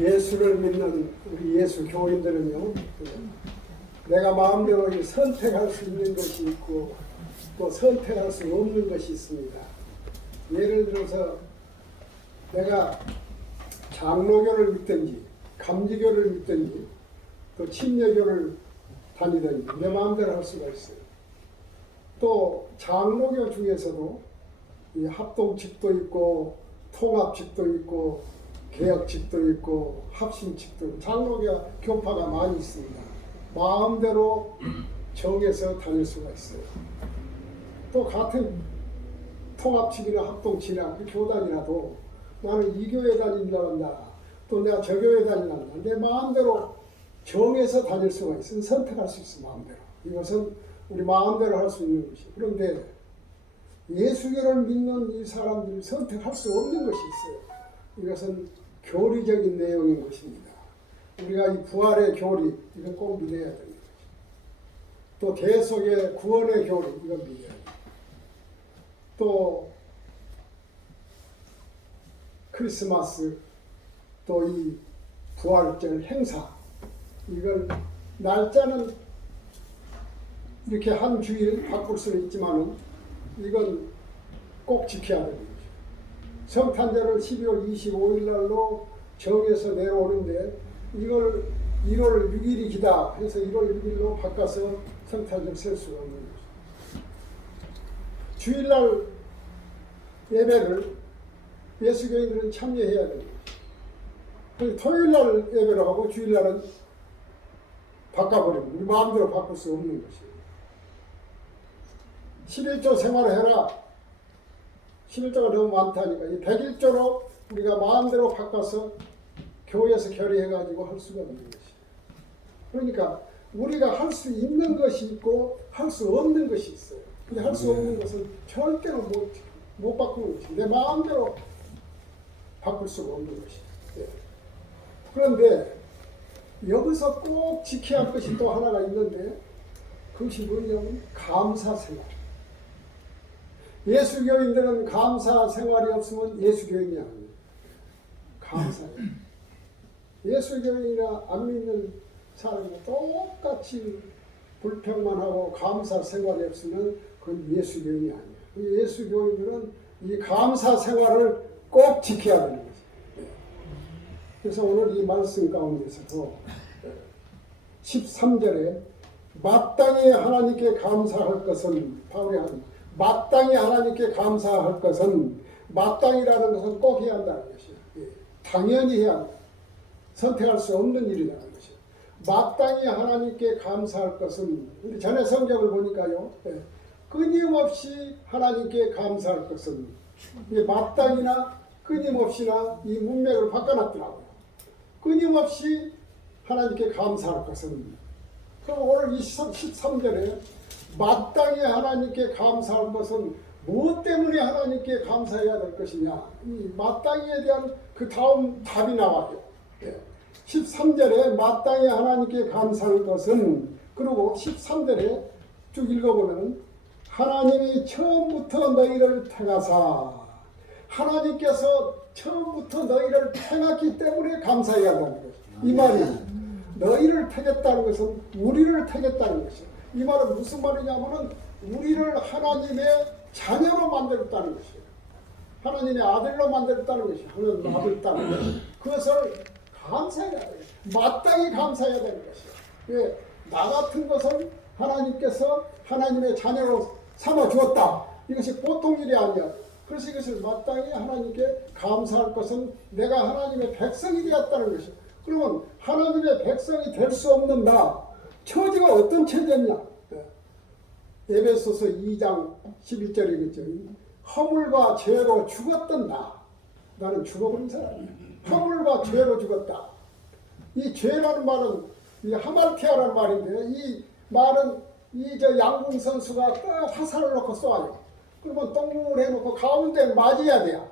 예수를 믿는 우리 예수 교인들은요, 내가 마음대로 선택할 수 있는 것이 있고 또 선택할 수 없는 것이 있습니다. 예를 들어서 내가 장로교를 믿든지 감리교를 믿든지 또 침례교를 다니든지 내 마음대로 할 수가 있어요. 또 장로교 중에서도 이 합동직도 있고 통합직도 있고 개혁직도 있고 합심직도 있고 장로교 교파가 많이 있습니다. 마음대로 정해서 다닐 수가 있어요. 또 같은 통합직이나 합동직이나 교단이라도 나는 이 교회 다닌다, 또 내가 저 교회 다닌다, 내 마음대로 정해서 다닐 수가 있어요. 선택할 수 있어 마음대로. 이것은 우리 마음대로 할 수 있는 것이에요. 그런데 예수교를 믿는 이 사람들이 선택할 수 없는 것이 있어요. 이것은 교리적인 내용인 것입니다. 우리가 이 부활의 교리, 이건 꼭 믿어야 됩니다. 또 대속의 구원의 교리, 이건 믿어야 됩니다. 또 크리스마스, 또 이 부활절 행사, 이걸 날짜는 이렇게 한 주일 바꿀 수는 있지만은 이건 꼭 지켜야 되는 거죠. 성탄절을 12월 25일 날로 정해서 내려오는데 이걸 1월 6일이기다 해서 1월 6일로 바꿔서 성탄절 셀 수가 없는 거죠. 주일날 예배를 예수교인들은 참여해야 되는 거죠. 그래서 토요일날 예배를 하고 주일날은 바꿔버리고 우리 마음대로 바꿀 수 없는 것이에요. 11조 생활을 해라. 11조가 너무 많다니까 이 101조로 우리가 마음대로 바꿔서 교회에서 결의해가지고 할 수가 없는 것이에요. 그러니까 우리가 할 수 있는 것이 있고 할 수 없는 것이 있어요. 근데 할 수 없는 것은 절대로 못 바꾸는 것이에요. 내 마음대로 바꿀 수가 없는 것이에요. 그런데 여기서 꼭 지켜야 할 것이 또 하나가 있는데 그것이 뭐냐면 감사 생활. 예수교인들은 감사 생활이 없으면 예수교인이 아니에요. 감사해요. 예수교인이나 안 믿는 사람이 똑같이 불평만 하고 감사 생활이 없으면 그건 예수교인이 아니에요. 예수교인들은 이 감사 생활을 꼭 지켜야 되는 거죠. 그래서 오늘 이 말씀 가운데서도 13절에 마땅히 하나님께 감사할 것은 바울이 하는 마땅히 하나님께 감사할 것은 마땅히라는 것은 꼭 해야 한다는 것이에요. 당연히 해야 한다. 선택할 수 없는 일이라는 것이에요. 마땅히 하나님께 감사할 것은 우리 전에 성경을 보니까요. 끊임없이 하나님께 감사할 것은 마땅히나 끊임없이나 이 문맥을 바꿔놨더라고요. 끊임없이 하나님께 감사할 것은 그럼 오늘 13절에 마땅히 하나님께 감사할 것은 무엇 때문에 하나님께 감사해야 될 것이냐 이 마땅히에 대한 그 다음 답이 나와요. 13절에 마땅히 하나님께 감사할 것은 그리고 13절에 쭉 읽어보면 하나님이 처음부터 너희를 택하사 하나님께서 처음부터 너희를 택했기 때문에 감사해야 한다는 것이에요. 이 말이 너희를 택했다는 것은 우리를 택했다는 것이에요. 이 말은 무슨 말이냐면은 우리를 하나님의 자녀로 만들었다는 것이에요. 하나님의 아들로 만들었다는 것이에요. 하나님의 아들 딸. 그것을 감사해야 돼요. 마땅히 감사해야 되는 것이에요. 왜? 나 같은 것은 하나님께서 하나님의 자녀로 삼아 주었다. 이것이 보통 일이 아니야. 그래서 이것을 마땅히 하나님께 감사할 것은 내가 하나님의 백성이 되었다는 것이에요. 그러면 하나님의 백성이 될 수 없는 나, 처지가 어떤 처지였냐? 에베소서 2장 11절이겠죠. 허물과 죄로 죽었던 나. 나는 죽어버린 사람이야. 허물과 죄로 죽었다. 이 죄라는 말은 이 하말티아라는 말인데 이 말은 이 양궁 선수가 화살을 놓고 쏘아요. 그러면 동그랗게 해놓고 가운데 맞아야 돼요.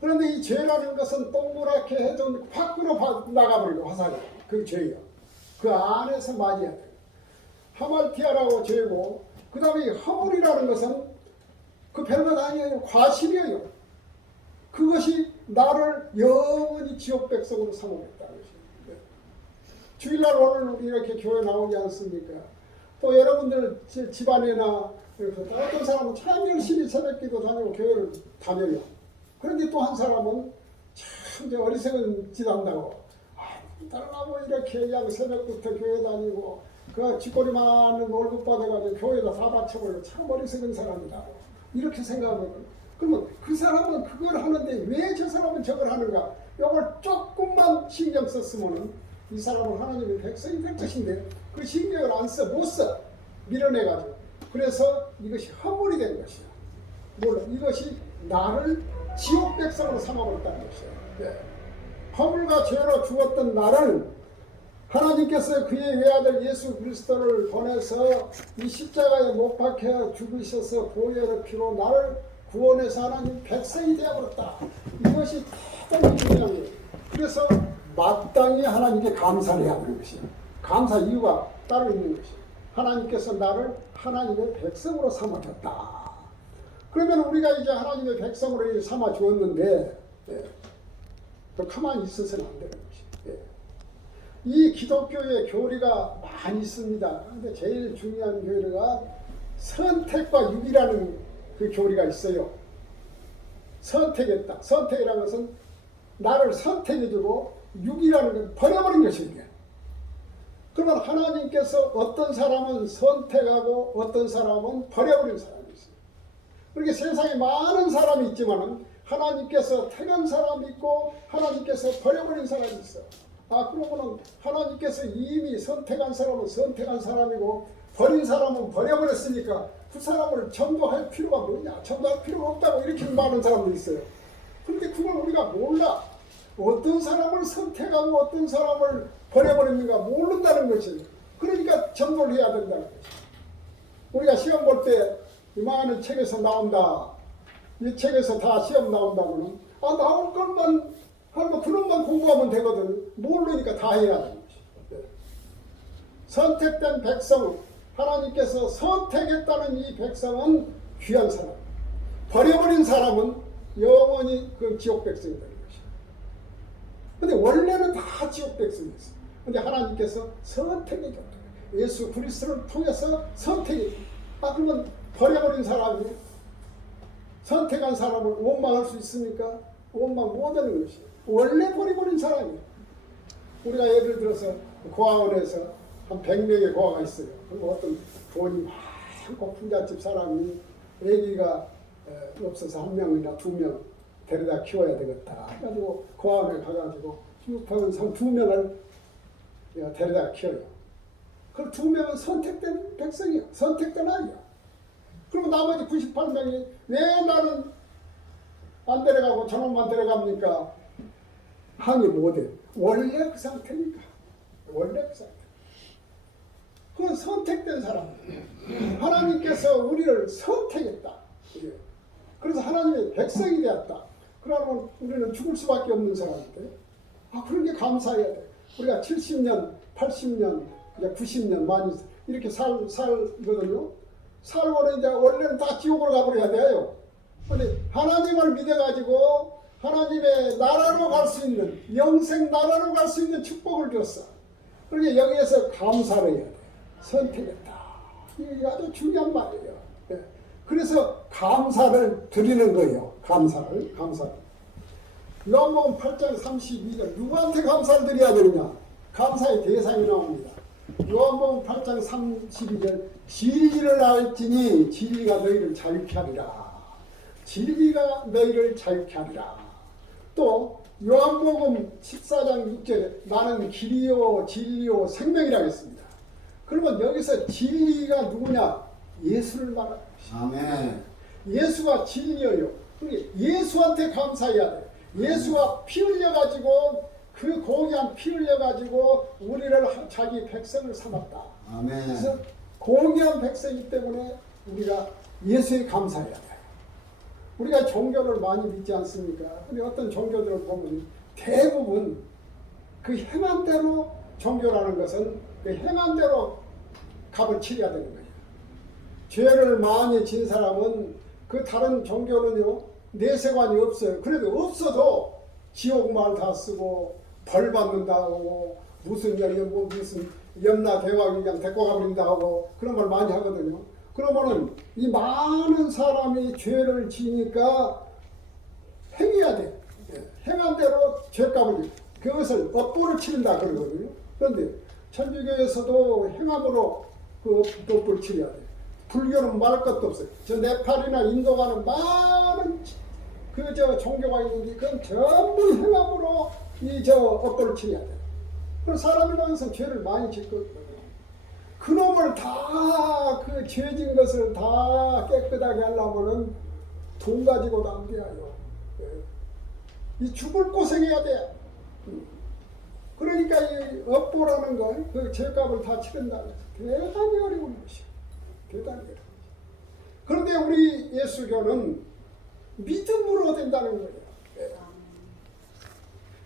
그런데 이 죄라는 것은 동그랗게 해도 밖으로 나가버리고 화살이. 그게 죄예요. 그 안에서 맞아야 돼요. 하말티아라고 죄고 그 다음에 허물이라는 것은 그 별것 아니에요. 과실이에요. 그것이 나를 영원히 지옥 백성으로 삼으겠다는 것입니다. 주일날 오늘 우리 이렇게 교회 나오지 않습니까? 또 여러분들 집안에나 어떤 사람은 참 열심히 새벽기도 다니고 교회를 다녀요. 그런데 또 한 사람은 참 이제 어리석은 짓 한다고 딸라고 이렇게 그냥 새벽부터 교회 다니고 그 쥐꼬리 많은 월급 받아가지고 교회에다 다 바쳐버려 참 어리석은 사람이다 이렇게 생각하거든요. 그러면 그 사람은 그걸 하는데 왜 저 사람은 저걸 하는가? 이걸 조금만 신경 썼으면 이 사람은 하나님의 백성이 될 것인데 그 신경을 안 써, 못 써. 밀어내가지고. 그래서 이것이 허물이 된 것이야. 물론 이것이 나를 지옥 백성으로 삼아버렸다는 것이야. 네. 허물과 죄로 죽었던 나를 하나님께서 그의 외아들 예수 그리스도를 보내서 이 십자가에 못 박혀 죽으셔서 보혈의 피로 나를 구원해서 하나님 백성이 되어버렸다. 이것이 대단히 중요한 거예요. 그래서 마땅히 하나님께 감사를 해야 하는 것이에요. 감사 이유가 따로 있는 것이에요. 하나님께서 나를 하나님의 백성으로 삼아줬다. 그러면 우리가 이제 하나님의 백성으로 삼아 주었는데 가만히 있어서는 안 되는 것이에요. 이 기독교의 교리가 많이 있습니다. 그런데 제일 중요한 교리가 선택과 유기라는 그 교리가 있어요. 선택했다. 선택이라는 것은 나를 선택해주고 유기라는 건 버려버린 것입니다. 그러면 하나님께서 어떤 사람은 선택하고 어떤 사람은 버려버린 사람이 있어요. 그렇게 세상에 많은 사람이 있지만 하나님께서 택한 사람이 있고 하나님께서 버려버린 사람이 있어. 그러면은 하나님께서 이미 선택한 사람은 선택한 사람이고 버린 사람은 버려버렸으니까 그 사람을 전도할 필요가 뭐냐? 전도할 필요가 없다고 이렇게 말하는 사람도 있어요. 그런데 그걸 우리가 몰라. 어떤 사람을 선택하고 어떤 사람을 버려버렸는가 모른다는 것이에요. 그러니까 전도를 해야 된다는 것이에요. 우리가 시험 볼 때 이만한 책에서 나온다. 이 책에서 다 시험 나온다고는 나올 것만 하고 그런만 공부하면 되거든. 모르니까 다 해야 되는 것이에요. 선택된 백성, 하나님께서 선택했다는 이 백성은 귀한 사람. 버려버린 사람은 영원히 그 지옥 백성이 되는 것이에요. 근데 원래는 다 지옥 백성이었어요. 근데 하나님께서 선택해 줬다. 예수 그리스도를 통해서 선택해 줬다. 그러면 버려버린 사람이 선택한 사람을 원망할 수 있습니까? 원망 못하는 것이에요. 원래 버려버린 사람이에요. 우리가 예를 들어서 고아원에서 한 100명의 고아가 있어요. 그리고 어떤 돈이 많고 부잣집 사람이 아기가 없어서 1명이나 2명 데려다 키워야 되겠다. 그래가지고 고아원에 가가지고 한 2명을 데려다 키워요. 그 2명은 선택된 백성이야. 선택된 아이야. 그리고 나머지 98명이 왜 나는 안 데려가고 저놈만 데려갑니까? 항의 못해. 원래 그 상태니까. 원래 그 상태. 그건 선택된 사람. 하나님께서 우리를 선택했다. 그래서 하나님의 백성이 되었다. 그러면 우리는 죽을 수밖에 없는 사람인데 그런 게 감사해야 돼. 우리가 70년, 80년, 이제 90년 많이 이렇게 살거든요. 살고는 이제 원래는 다 지옥으로 가버려야 돼요. 근데 하나님을 믿어가지고 하나님의 나라로 갈 수 있는 영생 나라로 갈 수 있는 축복을 줬어. 그러니까 여기에서 감사를 해야 돼. 선택했다. 이게 아주 중요한 말이에요. 그래서 감사를 드리는 거예요. 감사를. 요한복음 8장 32절 누구한테 감사를 드려야 되느냐? 감사의 대상이 나옵니다. 요한복음 8장 32절 진리를 알지니 진리가 너희를 자유케 하리라. 진리가 너희를 자유케 하리라. 또 요한복음 14장 6절에 나는 길이요 진리요 생명이라고 했습니다. 그러면 여기서 진리가 누구냐? 예수를 말하는 것이죠. 아멘. 예수가 진리예요. 예수한테 감사해야 돼. 예수가 피 흘려가지고 그 고귀한 피 흘려가지고 우리를 자기 백성을 삼았다. 아멘. 그래서 고귀한 백성이기 때문에 우리가 예수에 감사해야 돼. 우리가 종교를 많이 믿지 않습니까? 근데 어떤 종교들을 보면 대부분 그 행한 대로 종교라는 것은 그 행한 대로 값을 치러야 되는 거예요. 죄를 많이 진 사람은 그 다른 종교는요 내세관이 없어요. 그래도 없어도 지옥 말 다 쓰고 벌 받는다고 무슨 무슨 염라 대왕이 그냥 데리고 가버린다고 그런 말 많이 하거든요. 그러면은 이 많은 사람이 죄를 지니까 행해야 돼. 행한 대로 죄값을 그것을 업보를 치른다 그러거든요. 그런데 천주교에서도 행함으로 그 업보를 치려야 돼. 불교는 말할 것도 없어요. 저 네팔이나 인도 가는 많은 그 종교가 있는데 그건 전부 행함으로 이 업보를 치려야 돼. 그 사람이라는 것은 죄를 많이 짓거든요. 그놈을 다 그 죄진 것을 다 깨끗하게 하려면은 돈 가지고도 안 돼요. 이 죽을 고생해야 돼. 그러니까 이 업보라는 건 그 죄값을 다 치른다는 것은 대단히 어려운 것이야. 대단히 어려운 것이야. 그런데 우리 예수교는 믿음으로 된다는 거예요.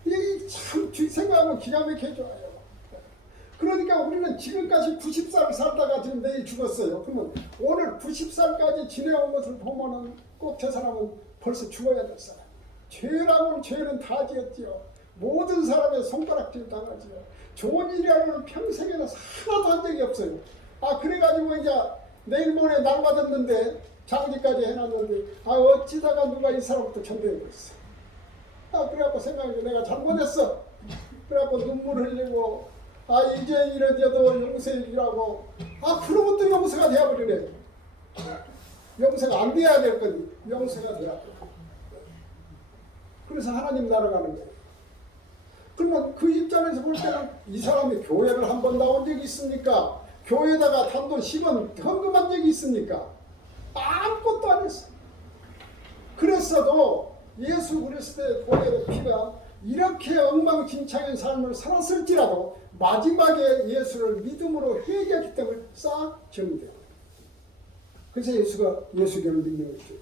이게 참 생각하면 기가 막히게 좋아요. 그러니까 우리는 지금까지 90살 살다가 지금 내일 죽었어요. 그러면 오늘 90살까지 지내온 것을 보면은 꼭 저 사람은 벌써 죽어야 될 사람. 죄라고는 죄는 다 지었지요. 모든 사람의 손가락질 당하지요. 좋은 일이라고는 평생에는 하나도 한 적이 없어요. 아 그래가지고 이제 내일 모레 날 맞았는데 장지까지 해놨는데 아 어찌다가 누가 이 사람부터 전도해버렸어. 아 그래갖고 생각해 내가 잘못했어. 그래갖고 눈물 흘리고 아 이제 이러저도 용서해 주라고 아 그러면 또 용서가 되어버리네. 용서가 안 돼야 될 건데 용서가 돼야 돼. 그래서 하나님 나라 가는 거예요. 그러면 그 입장에서 볼 때는 이 사람이 교회를 한 번 나온 적이 있습니까? 교회에다가 단돈 10원 헌금한 적이 있습니까? 아무것도 안 했어. 그랬어도 예수 그리스도의 보혈의 피가 이렇게 엉망진창인 삶을 살았을지라도 마지막에 예수를 믿음으로 회개했기 때문에 싹 정리돼요. 그래서 예수가 예수교를 믿는 것이죠.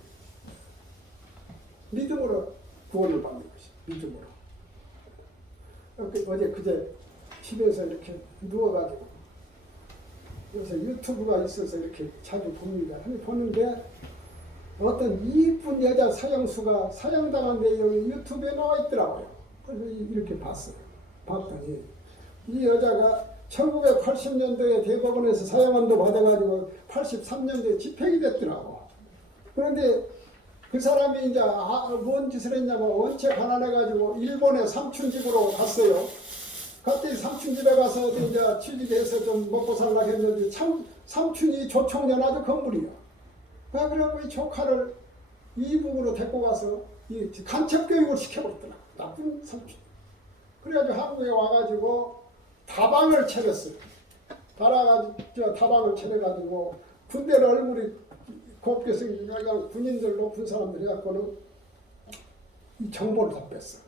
믿음으로 구원을 받는 것이 믿음으로. 어제 그제 집에서 이렇게 누워가지고 그래서 유튜브가 있어서 이렇게 자주 봅니다. 보는데 어떤 이쁜 여자 사형수가 사형당한 내용이 유튜브에 나와 있더라고요. 그래서 이렇게 봤어요. 봤더니 이 여자가 1980년도에 대법원에서 사형안도 받아가지고 83년도에 집행이 됐더라고. 그런데 그 사람이 이제 뭔 짓을 했냐면 원체 가난해가지고 일본에 삼촌집으로 갔어요. 그때 삼촌집에 가서 이제 취직해서 좀 먹고 살라고 했는데 삼촌이 조총련 아주 건물이야. 그래갖고 이 조카를 이북으로 데리고 가서 이 간첩교육을 시켜버렸더라. 나쁜 삼촌. 그래가지고 한국에 와가지고 다방을 차렸어요. 다방을 차려가지고 군대를 얼굴이 곱게 생긴 군인들 높은 사람들 해갖고는 이 정보를 다 뺐어.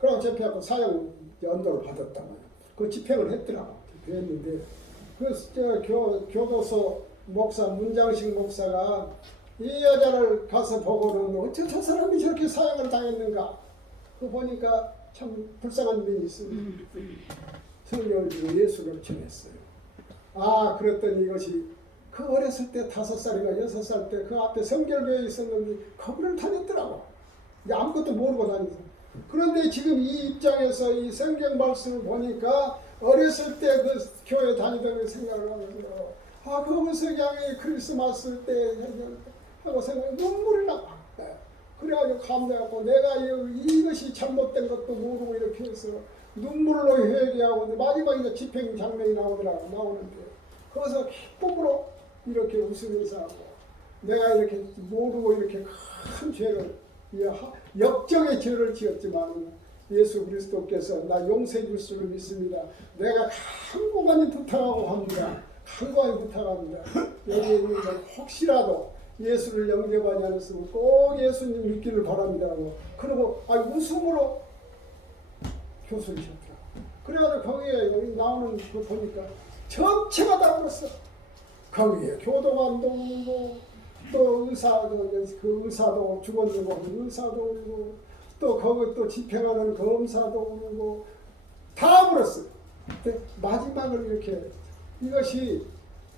그러고 집행하고 사형 연도를 받았다고요. 그 집행을 했더라고. 했는데 그 교도소 목사 문장식 목사가 이 여자를 가서 보고는 어째 저 사람이 저렇게 사형을 당했는가. 그 보니까 참 불쌍한 면이 있습니다. 성경을 주고 예수를 전했어요. 아 그랬더니 이것이 그 어렸을 때 5살인가 6살 때 그 앞에 성결교회에 있었는데 거기를 다녔더라고. 아무것도 모르고 다녔어. 그런데 지금 이 입장에서 이 성경 말씀을 보니까 어렸을 때 그 교회 다니던 생각을 하면서 아 거기서 그냥 크리스마스 때 하고 생각해 눈물이 나. 그래가지고 감동하고 내가 이것이 잘못된 것도 모르고 이렇게 해서 눈물로 회개하고 마지막에 이제 집행 장면이 나오는데 거기서 기쁨으로 이렇게 웃으면서 하고 내가 이렇게 모르고 이렇게 큰 죄를 역적의 죄를 지었지만 예수 그리스도께서 나 용서해 줄 수를 믿습니다. 내가 간곡하니 부탁하고 합니다. 간곡하니 부탁합니다. 여기 있는 건 혹시라도 예수를 영접하지 않았으면 꼭 예수님 믿기를 바랍니다. 그리고 웃음으로 교수를 시켰더라고. 그래가지고 거기에 여기 나오는 거 보니까 전체가 다 울었어. 거기에 교도관도 울고 또 그 의사도 죽었는고 의사도 울고 또 거기 또 집행하는 검사도 울고 다 울었어. 근데 마지막을 이렇게 이것이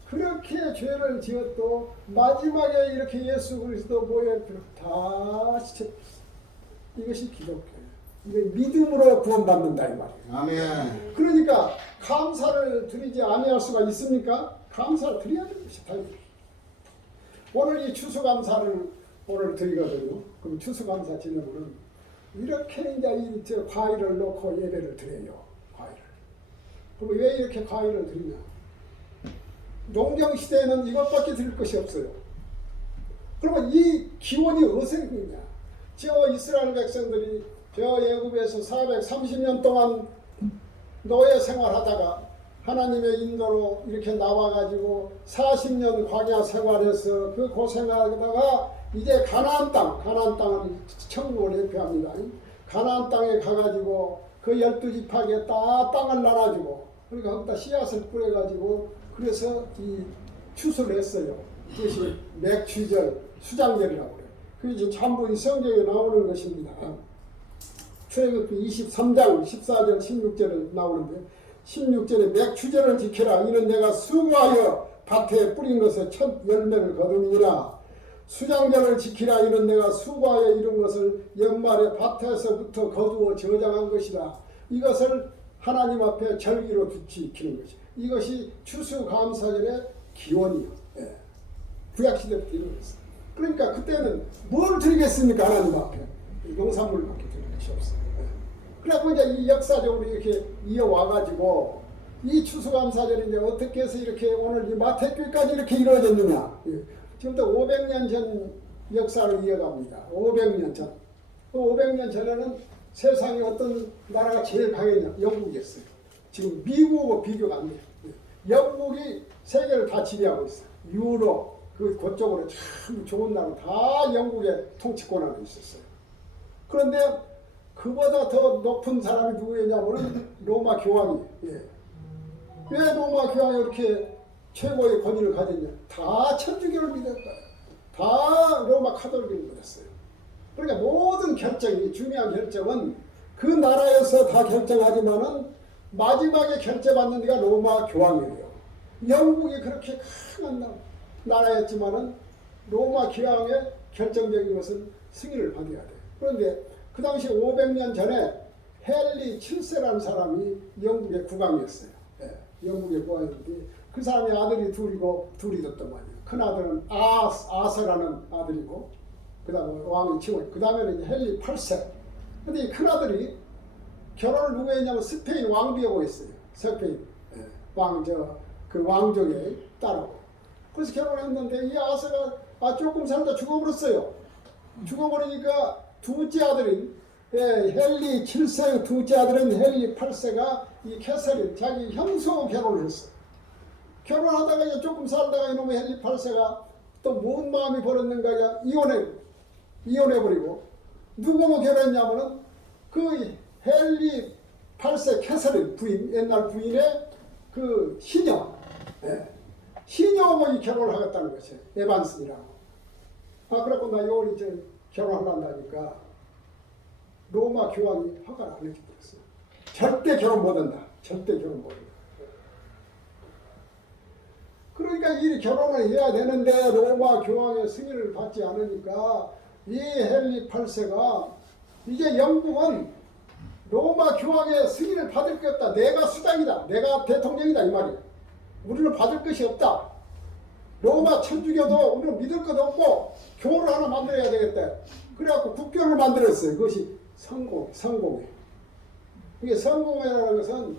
그렇게 죄를 지었도 마지막에 이렇게 예수 그리스도 모여 다 이것이 기독교예요. 믿음으로 구원받는다 이 말이에요. 아멘. 그러니까 감사를 드리지 아니할 수가 있습니까? 감사를 드려야 되는 것이 당연히. 오늘 이 추수감사를 오늘 드리거든요. 그럼 추수감사 지내면은 이렇게 이제 이 과일을 넣고 예배를 드려요. 과일을. 그럼 왜 이렇게 과일을 드리냐? 농경 시대에는 이것밖에 드릴 것이 없어요. 그러면 이 기원이 어디서 있느냐? 저 이스라엘 백성들이 저 애굽에서 430년 동안 노예 생활하다가 하나님의 인도로 이렇게 나와가지고 40년 광야 생활해서 그 고생하다가 이제 가나안 땅은 천국을 대표합니다. 가나안 땅에 가가지고 그 12지파에 다 땅을 나눠주고 그러니까 거기다 씨앗을 뿌려가지고 그래서 이 추수를 했어요. 그것이 맥추절, 수장절이라고 그래요. 그게 지금 전부 이 성경에 나오는 것입니다. 출애굽기 23장 14절 16절에 나오는데 16절에 맥추절을 지켜라. 이는 내가 수고하여 밭에 뿌린 것에 첫 열매를 거두니라. 수장절을 지키라. 이는 내가 수고하여 이룬 것을 연말에 밭에서부터 거두어 저장한 것이다. 이것을 하나님 앞에 절기로 지키는 것이. 이것이 추수감사절의 기원이요. 예. 구약시대부터 이루어졌어요. 그러니까 그때는 뭘 드리겠습니까? 하나님 앞에. 농산물밖에 드릴 것이 없어요. 그래갖고 이제 이 역사적으로 이렇게 이어와가지고 이 추수감사절이 이제 어떻게 해서 이렇게 오늘 이 마태교회까지 이렇게 이루어졌느냐. 지금부터 500년 전 역사를 이어갑니다. 500년 전. 그 500년 전에는 세상에 어떤 나라가 제일 강했냐? 영국이었어요. 지금 미국하고 비교가 안 돼요. 영국이 세계를 다 지배하고 있어요. 유럽, 그쪽으로 참 좋은 나라 다 영국의 통치권 안에 있었어요. 그런데 그보다 더 높은 사람이 누구였냐면 로마 교황이. 예. 왜 로마 교황이 이렇게 최고의 권위를 가졌냐? 다 천주교를 믿었다. 다 로마 카톨릭을 믿었어요. 그러니까 모든 결정이 중요한 결정은 그 나라에서 다 결정하지만은 마지막에 결정받는 데가 로마 교황이에요. 영국이 그렇게 강한 나라였지만은 로마 교황의 결정적인 것은 승인을 받아야 돼요. 그런데 그 당시 500년 전에 헨리 7세라는 사람이 영국의 국왕이었어요. 예, 영국의 국왕인데 그 사람의 아들이 둘이 뒀단 말이에요. 큰 아들은 아서라는 아들이고 그 다음에 왕이 치고 그 다음에는 헨리 8세. 근데 이 큰 아들이 결혼을 누구 했냐면 스페인 왕비하고 했어요. 스페인 예, 그 왕족의 딸하고. 그래서 결혼했는데 이 아서가 조금 살다 죽어버렸어요. 죽어버리니까 둘째 아들인 헨리 7세 둘째 아들은 헨리 8세가 이 캐서린 자기 형수하고 결혼을 했어. 결혼하다가 이제 조금 살다가 이놈의 헨리 8세가 또 뭔 마음이 벌었는가 이혼해버리고 누구하고 결혼했냐면은 그 헨리 8세 캐서린 부인 옛날 부인의 그 시녀 시녀하고 결혼을 하겠다는 것이에요. 에반슨이라고. 그래갖고 나 요리 이제 결혼한다니까 로마 교황이 허가를 안 해주겠어요. 절대 결혼 못한다. 절대 결혼 못한다. 그러니까 이 결혼을 해야 되는데 로마 교황의 승인을 받지 않으니까 이 헨리 8세가 이제 영국은 로마 교황의 승인을 받을 게 없다. 내가 수장이다. 내가 대통령이다. 이 말이에요. 우리는 받을 것이 없다. 로마 천주교도 우리는 믿을 것 없고 교를 하나 만들어야 되겠다. 그래갖고 국교를 만들었어요. 그것이 성공회. 이게 성공회라는 것은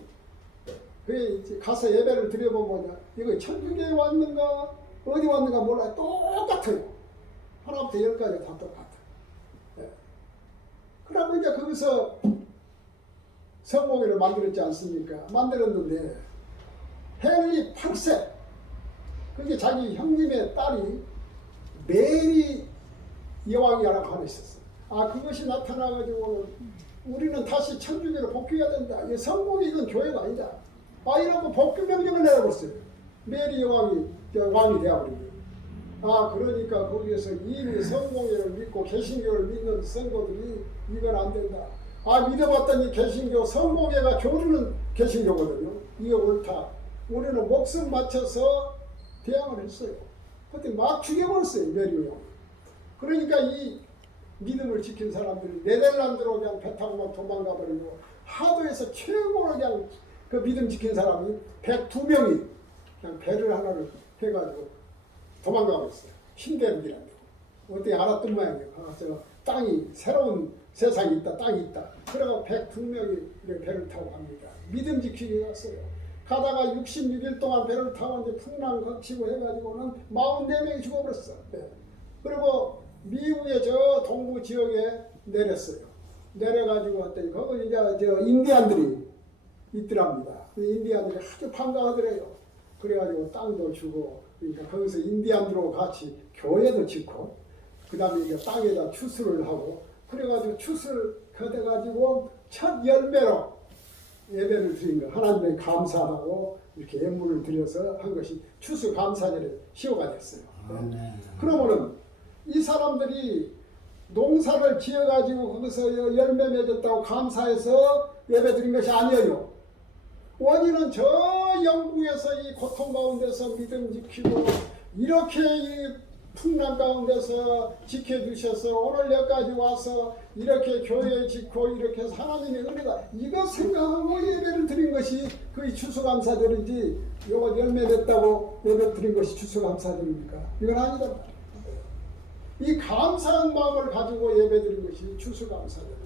그 가서 예배를 드려보면 이거 천주교에 왔는가 어디 왔는가 몰라요. 똑같아요. 하나부터 열까지 다 똑같아. 예. 그러고 이제 거기서 성공회를 만들었지 않습니까? 만들었는데 헨리 8세 그게 자기 형님의 딸이 메리 여왕이라고 하나 있었어요. 그것이 나타나가지고 우리는 다시 천주교로 복귀해야 된다. 이 성공이 이건 교회가 아니다. 이러고 복귀 명령을 내려버렸어요. 메리 여왕이 왕이 되어버리고. 그러니까 거기에서 이미 성공회를 믿고 개신교를 믿는 성도들이 이건 안 된다. 믿어봤더니 개신교 성공회가 교리는 개신교거든요. 이게 옳다. 우리는 목숨 맞춰서 대항을 했어요. 그때 막 죽여버렸어요. 메리 여왕. 그러니까 이 믿음을 지킨 사람들이 네덜란드로 그냥 배 타고 막 도망가 버리고, 하도에서 최고로 그냥 그 믿음 지킨 사람이 102명이 그냥 배를 하나를 해가지고 도망가 버렸어요. 신대륙이라는 데. 어떻게 알았던 모양이에요. 가서 땅이, 새로운 세상이 있다, 땅이 있다. 그래가 102명이 배를 타고 갑니다. 믿음 지키기 갔어요. 가다가 66일 동안 배를 타고 이제 풍랑 거치고 해가지고는 44명이 죽어버렸어. 네. 그리고 미국의 저 동부 지역에 내렸어요. 내려가지고 왔더니 거기 이제 저 인디안들이 있더랍니다. 그 인디안들이 아주 반가워하더래요. 그래가지고 땅도 주고, 그러니까 거기서 인디안들하고 같이 교회도 짓고, 그 다음에 이제 땅에다 추수를 하고, 그래가지고 추수를 거둬가지고 첫 열매로 예배를 드린 거, 하나님께 감사하다고 이렇게 예물을 드려서 한 것이 추수감사절의 시효가 됐어요. 네. 그러면은 이 사람들이 농사를 지어가지고 거기서 열매 맺었다고 감사해서 예배 드린 것이 아니에요. 원인은 저 영국에서 이 고통 가운데서 믿음 지키고 이렇게 이 풍랑 가운데서 지켜주셔서 오늘 여기까지 와서 이렇게 교회 짓고 이렇게 해서 하나님의 은혜다, 이거 생각하고 예배를 드린 것이 그 추수감사절이지, 이거 열매 냈다고 예배 드린 것이 추수감사절입니까? 이건 아니다. 이 감사한 마음을 가지고 예배 드린 것이 추수감사절이에요.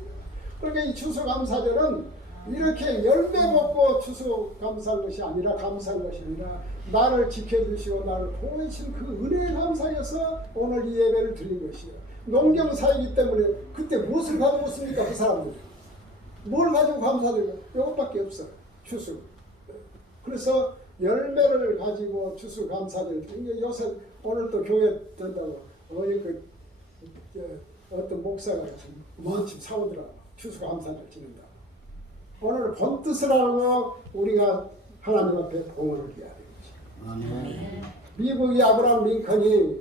그러니까 이 추수감사절은 이렇게 열매 먹고 추수감사한 것이 아니라, 감사한 것이 아니라 나를 지켜주시고 나를 보내신 그 은혜에 감사해서 오늘 이 예배를 드린 것이에요. 농경사이기 때문에 그때 무엇을 가지고 있습니까? 그 사람들이 뭘 가지고 감사드려요? 이것밖에 없어요. 추수. 그래서 열매를 가지고 추수감사절. 요새 오늘 또 교회 된다고 어떤 목사가 먼집 사오더라고. 추수감사절 지낸다. 오늘 본뜻을 알고 우리가 하나님 앞에 봉헌을 해야 되겠죠. 미국의 아브라함 링컨이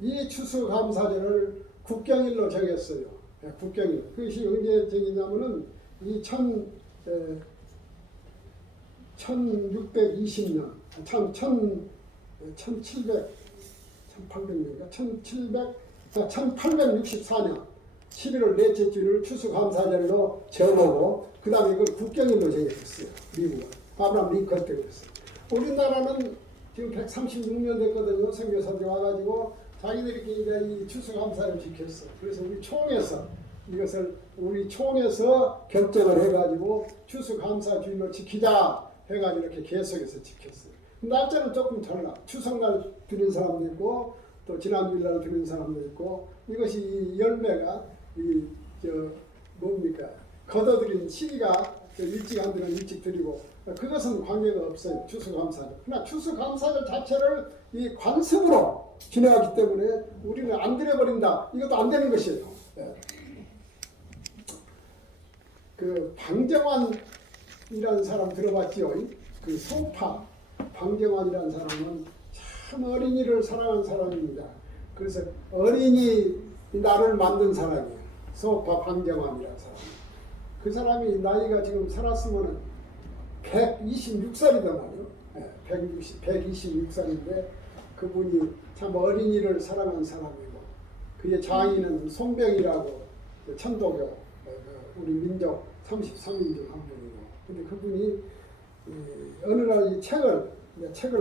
이 추수감사절을 국경일로 정했어요. 국경일. 그것이 언제 정했냐면은 이 1620년, 1864년 11월 넷째 주를 추수감사절로 정하고, 그 다음에 이걸 국경일로 정했어요. 미국은. 아브라함 링컨 때 그랬어요. 우리나라는 지금 136년 됐거든요. 선교사들이 와가지고 자기들끼리 이 추수감사를 지켰어. 그래서 우리 총에서 이것을 결정을 해가지고 추수감사주일로 지키자 해가지고 이렇게 계속해서 지켰어요. 날짜는 조금 달라. 추석날 드린 사람도 있고, 또 지난주일날 드린 사람도 있고, 이것이 이 열매가 걷어들인 시기가 일찍 안 되면 일찍 드리고, 그것은 관계가 없어요. 추수감사절. 그러나 추수감사절 자체를 이 관습으로 지내기 때문에 우리는 안 드려버린다, 이것도 안 되는 것이에요. 네. 그 방정환이라는 사람 들어봤지요? 그 소파 방정환이라는 사람은 참 어린이를 사랑하는 사람입니다. 그래서 어린이 나를 만든 사람이에요. 소파 방정환이라는 사람. 그 사람이 나이가 지금 살았으면 126살이단 말이에요. 126살인데 그분이 참 어린이를 사랑하는 사람이고, 그의 장인은 송병이라고 천도교 우리 민족 33인 중 한 분이고, 근데 그분이 어느 날 이 책을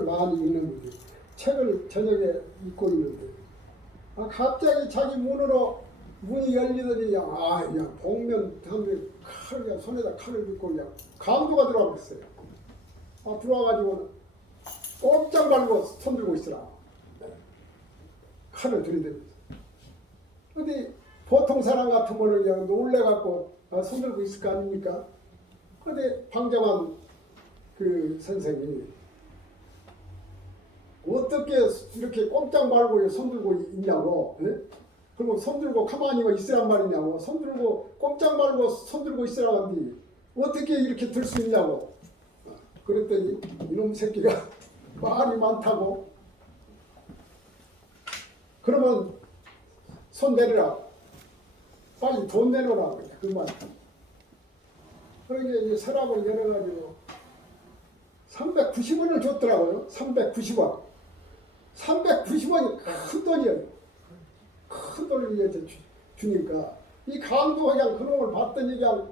많이 읽는 분이 책을 저녁에 읽고 있는데 갑자기 자기 문이 열리더니 그냥 복면 사람들이 그냥 손에다 칼을 짚고 그냥 강도가 들어와 버렸어요. 들어와가지고 꼼짝 말고 손 들고 있으라. 칼을 들이대면서. 근데 보통 사람 같으면 그냥 놀래갖고 손 들고 있을 거 아닙니까? 근데 방정환 그 선생이 어떻게 이렇게 꼼짝 말고 손 들고 있냐고. 그리고 손 들고 가만히 있으란 말이냐고. 손 들고 꼼짝 말고 손 들고 있으라는데 어떻게 이렇게 들 수 있냐고. 그랬더니 이놈 새끼가 말이 많다고. 그러면 손 내리라. 빨리 돈 내놓으라. 그 말. 그러니까 이제 서랍을 열어가지고 390원을 줬더라고요. 390원. 390원이 큰 돈이에요. 큰 돈을 이제 주니까 이 강도가 그냥 그놈을 봤더니 그냥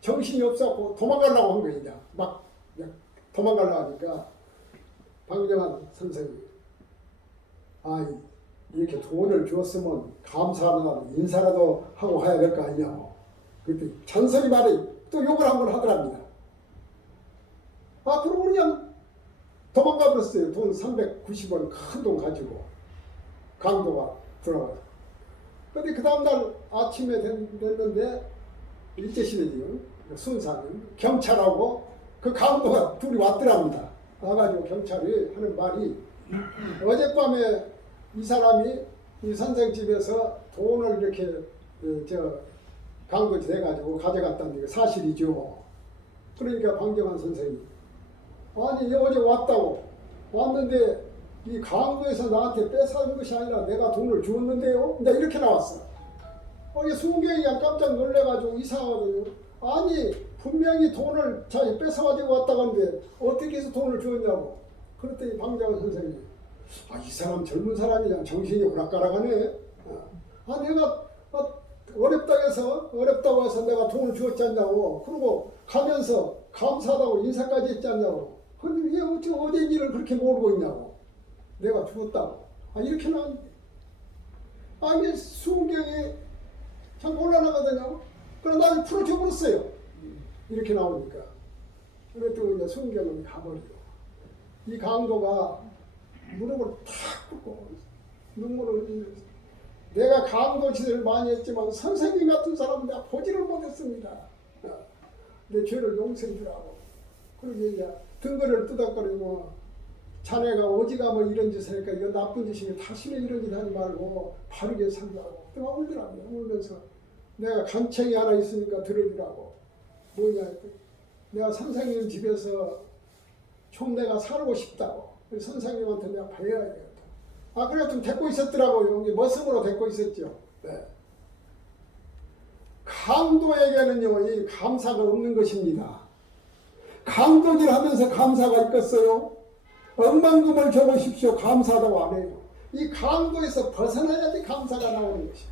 정신이 없었고 도망가려고 한 거야. 그냥 막 그냥 도망가려고 하니까 방정환 선생님, 이렇게 돈을 줬으면 감사하나 인사라도 하고 가야 될 거 아니냐고. 그때 잔소리 말에 또 욕을 한번 하더랍니다. 그러고 그냥 도망가 버렸어요. 돈 390원 큰 돈 가지고 강도가 들어가서. 근데 그 다음날 아침에 됐는데 일제시대지요. 순사는 경찰하고 그 강도가 둘이 왔더랍니다. 와가지고 경찰이 하는 말이 어젯밤에 이 사람이 이 선생 집에서 돈을 이렇게 강도 돼가지고 가져갔다는 게 사실이죠. 그러니까 방정환 선생님, 아니 어제 왔다고 왔는데 이 강도에서 나한테 뺏어온 것이 아니라 내가 돈을 주었는데요. 근데 이렇게 나왔어. 이게 순경이 깜짝 놀래가지고 이상하거든요. 아니 분명히 돈을 자기 뺏어가지고 왔다고 하는데 어떻게 해서 돈을 주었냐고. 그랬더니 방정환 선생님, 이 사람 젊은 사람이냐 정신이 오락가락하네. 내가 어렵다고 해서 내가 돈을 주었지 않냐고. 그리고 가면서 감사하다고 인사까지 했지 않냐고. 근데 왜 어제 일을 그렇게 모르고 있냐고. 내가 주었다고. 이렇게 나왔는데. 이게 순경이 참 곤란하거든요. 그럼 나를 풀어줘 버렸어요. 이렇게 나오니까. 그랬더니 이제 순경은 가버리고. 이 강도가 무릎을 탁 꿇고 눈물을 흘리면서, 내가 강도 짓을 많이 했지만 선생님 같은 사람은 내가 보지를 못했습니다. 내 죄를 용서해 주라고. 그러고 이제 등거를 뚜덕거리고, 자네가 어지간하면 이런 짓을 하니까 이거 나쁜 짓이니 다시는 이런 짓 하지 말고 바르게 살라고. 막 울더라고요. 울면서 내가 간청이 하나 있으니까 들어주라고. 뭐냐 했더니 내가 선생님 집에서 좀 내가 살고 싶다고. 선생님한테 내가 배워야 되겠다. 그래 좀 데리고 있었더라고요. 머슴으로 데리고 있었죠. 네. 강도에게는요, 이 감사가 없는 것입니다. 강도질 하면서 감사가 있겠어요? 억만금을 줘보십시오. 감사하다고 안 해요. 이 강도에서 벗어나야지 감사가 나오는 것이에요.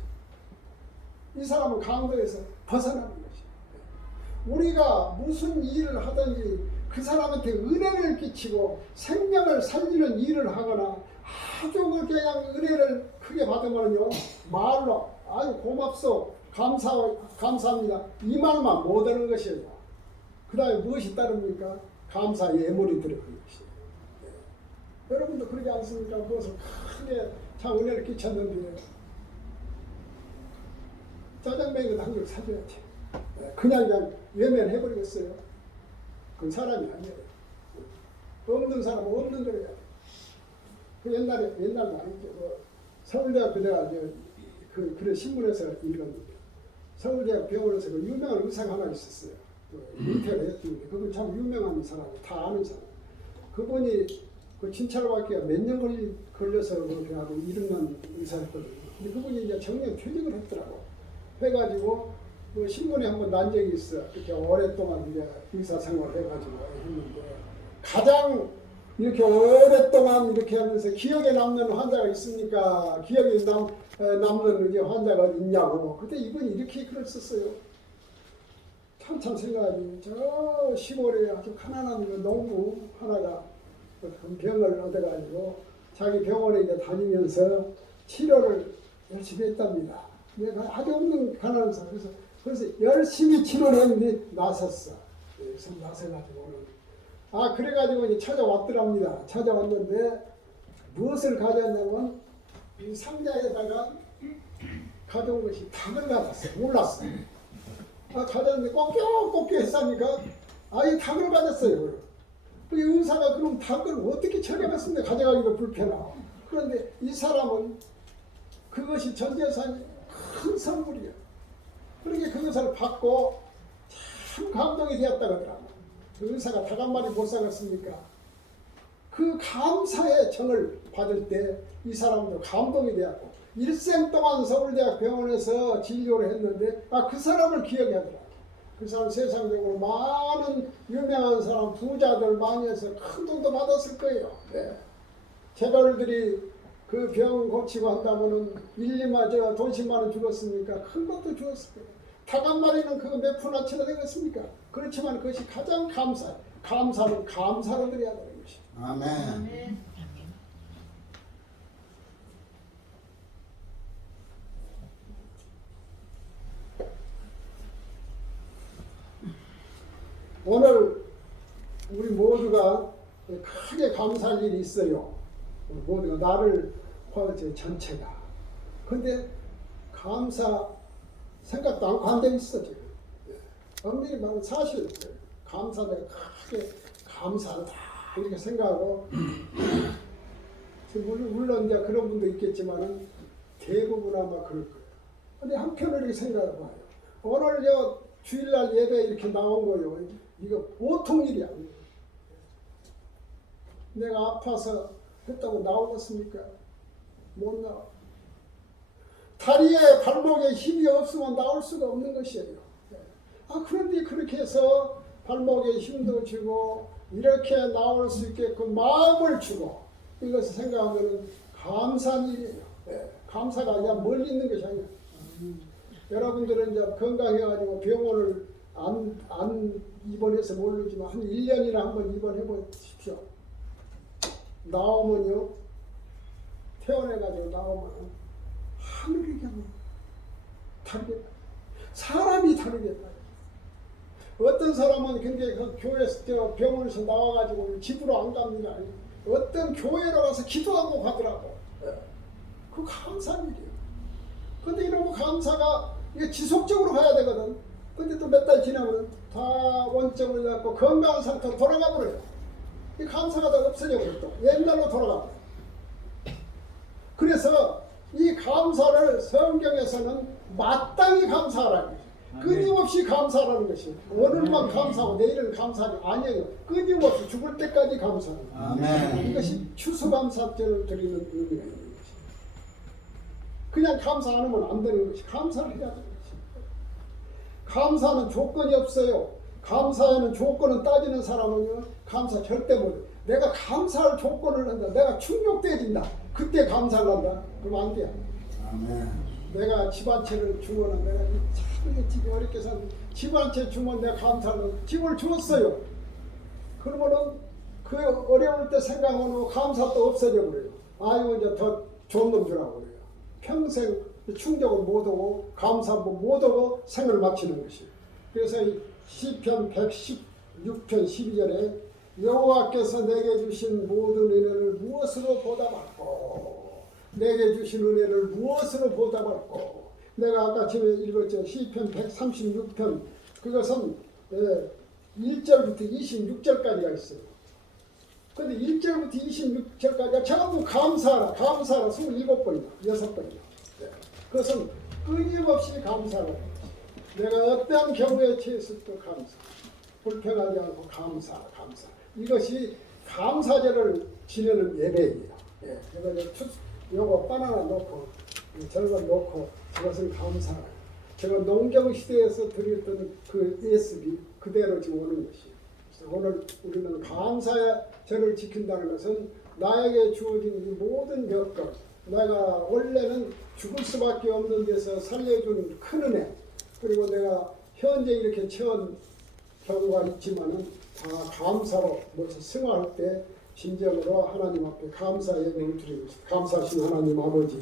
이 사람은 강도에서 벗어나는 것이에요. 우리가 무슨 일을 하든지 그 사람한테 은혜를 끼치고 생명을 살리는 일을 하거나 아주 그냥 은혜를 크게 받으면요, 말로 고맙소, 감사합니다, 이 말만 못하는 것이에요. 그 다음에 무엇이 따릅니까? 감사 예물이 들어가는 것이에요. 네. 여러분도 그러지 않습니까? 무엇을 크게 참 은혜를 끼쳤는데 짜장면이도 한 그릇 사줘야지. 네. 그냥 외면해버리겠어요. 그건 사람이 아니에요. 없는 사람은 없는 대로 해야 돼. 그 옛날 말이죠. 서울대학교 내가 그래 신문에서 읽었는데, 서울대학 병원에서 그 유명한 의사가 하나 있었어요. 은퇴를 했는데 그분 참 유명한 사람이 다 아는 사람. 그분이 그 진찰을 받기가 몇 년 걸려서 그렇게 하고 이름난 의사였거든요. 근데 그분이 이제 정년 퇴직을 했더라고. 해가지고 그 신문에 한번 난 적이 있어. 이렇게 오랫동안 이제 의사 생활을 해가지고 했는데, 가장 이렇게 오랫동안 이렇게 하면서 기억에 남는 환자가 있습니까? 기억에 남는 이제 환자가 있냐고. 그때 이분이 이렇게 글을 썼어요. 참 생각하지. 저 시골에 아주 가난한 그 농부 하나가 큰 병을 얻어가지고 자기 병원에 이제 다니면서 치료를 열심히 했답니다. 내가 아주 없는 가난한 사람. 그래서 열심히 치료를 했는데 나섰어. 나서가지고 그래가지고 이제 찾아왔더랍니다. 찾아왔는데 무엇을 가져왔냐면 이 상자에다가 가져온 것이 닭을 가졌어요. 몰랐어. 가졌는데 꺾여 했으니까 이 닭을 가졌어요. 그 의사가 그럼 닭을 어떻게 처리하겠습니까? 가져가기도 불편하고. 그런데 이 사람은 그것이 전 재산이 큰 선물이야. 그러니까 그것을 받고 참 감동이 되었다고 하더라고요. 그 의사가 닭 한 마리 못 사겠습니까? 그 감사의 정을 받을 때 이 사람도 감동이 되었고, 일생 동안 서울대학 병원에서 진료를 했는데 그 사람을 기억이 하더라고요. 그 사람 세상적으로 많은 유명한 사람, 부자들 많이 해서 큰 돈도 받았을 거예요. 네. 재벌들이 그 병 고치고 한다면은 1, 2만 돈 10만 원 주었습니까? 큰 것도 주었을 거예요. 닭 한 마리는 그거 몇 푼 어치나 되겠습니까? 그렇지만 그것이 가장 감사는 감사로 드려야 되는 것이. 아멘. 오늘 우리 모두가 크게 감사할 일이 있어요. 모두가 나를 포함해서 전체가. 근데 감사 생각도 않고 안 돼 있어 지금. 엄밀히 말하면 사실 감사 내가 크게 감사한다 이렇게 생각하고 물론 이제 그런 분도 있겠지만은 대부분 아마 그럴 거예요. 근데 한편으로 이렇게 생각해봐요. 오늘 저 주일날 예배 이렇게 나온 거요. 이거 보통 일이 아니에요. 내가 아파서 했다고 나오겠습니까? 못 나와. 다리에 발목에 힘이 없으면 나올 수가 없는 것이에요. 그런데 그렇게 해서 발목에 힘도 주고 이렇게 나올 수 있게끔 마음을 주고 이것을 생각하면 감사한 일이에요. 감사가 아니라 멀리 있는 것이 아니에요. 여러분들은 이제 건강해가지고 병원을 안 입원해서 모르지만 한 1년이나 한번 입원해 보십시오. 나오면요, 퇴원해가지고 나오면 하늘이 그냥 다르게 사람이 다르게 봐요. 어떤 사람은 근데 그 교회에서 병원에서 나와가지고 집으로 안 갑니다. 어떤 교회로 가서 기도하고 가더라고. 그 감사한 일이에요. 근데 이런 감사가 이게 지속적으로 가야 되거든. 근데 또 몇 달 지나면 다 원점을 잡고 건강한 상태로 돌아가 버려요. 이 감사가 다 없어져 버려. 또 옛날로 돌아가 버려. 그래서 이 감사를 성경에서는 마땅히 감사하라는 거죠. 끊임없이 감사하라는 것이. 오늘만 감사하고 내일은 감사하지 아니에요. 끊임없이 죽을 때까지 감사하는 거예요. 이것이 추수감사죄를 드리는 의미가 있는 것이. 그냥 감사 안 하면 안 되는 것이. 감사를 해야 되는 것이. 감사는 조건이 없어요. 감사에는 조건을 따지는 사람은요, 감사 절대 못해요. 내가 감사할 조건을 한다. 내가 충족돼진다. 그때 감사를 한다. 그럼 안 돼요. 내가 집 한 채를 주면은 내가 참 집이 어렵게 산 집 한 채 주면 내가 감사를 집을 주었어요. 그러면은 그 어려울 때 생각하면 감사도 없어져 버려요. 아유 이제 더 좋은 놈 주라고 그래요. 평생 충족을 못하고 감사 못하고 생을 마치는 것이에요. 그래서 시편 116편 12절에 여호와께서 내게 주신 모든 은혜를 무엇으로 보답할꼬? 내게 주신 은혜를 무엇으로 보답할꼬? 내가 아까 전에 읽었죠. 시편 136편 그것은 1절부터 26절까지가 있어요. 근데 1절부터 26절까지가 전부 감사하라 27번이나 6번이나. 그것은 끊임없이 감사하라. 내가 어떠한 경우에 처했을 때 감사. 불평하지 않고 감사. 이것이 감사제를 지내는 예배예요. 요거 바나나 놓고 저거 놓고 저것은 감사. 제가 농경 시대에서 드렸던 그 예습이 그대로 지금 오는 것이에요. 그래서 오늘 우리는 감사제를 지킨다는 것은 나에게 주어진 이 모든 여건, 내가 원래는 죽을 수밖에 없는 데서 살려주는 큰 은혜, 그리고 내가 현재 이렇게 처한 경우가 있지만은 다 감사로 무엇을 승화할 때 진정으로 하나님 앞에 감사의 예배를 드리고 있습니다. 감사하신 하나님 아버지,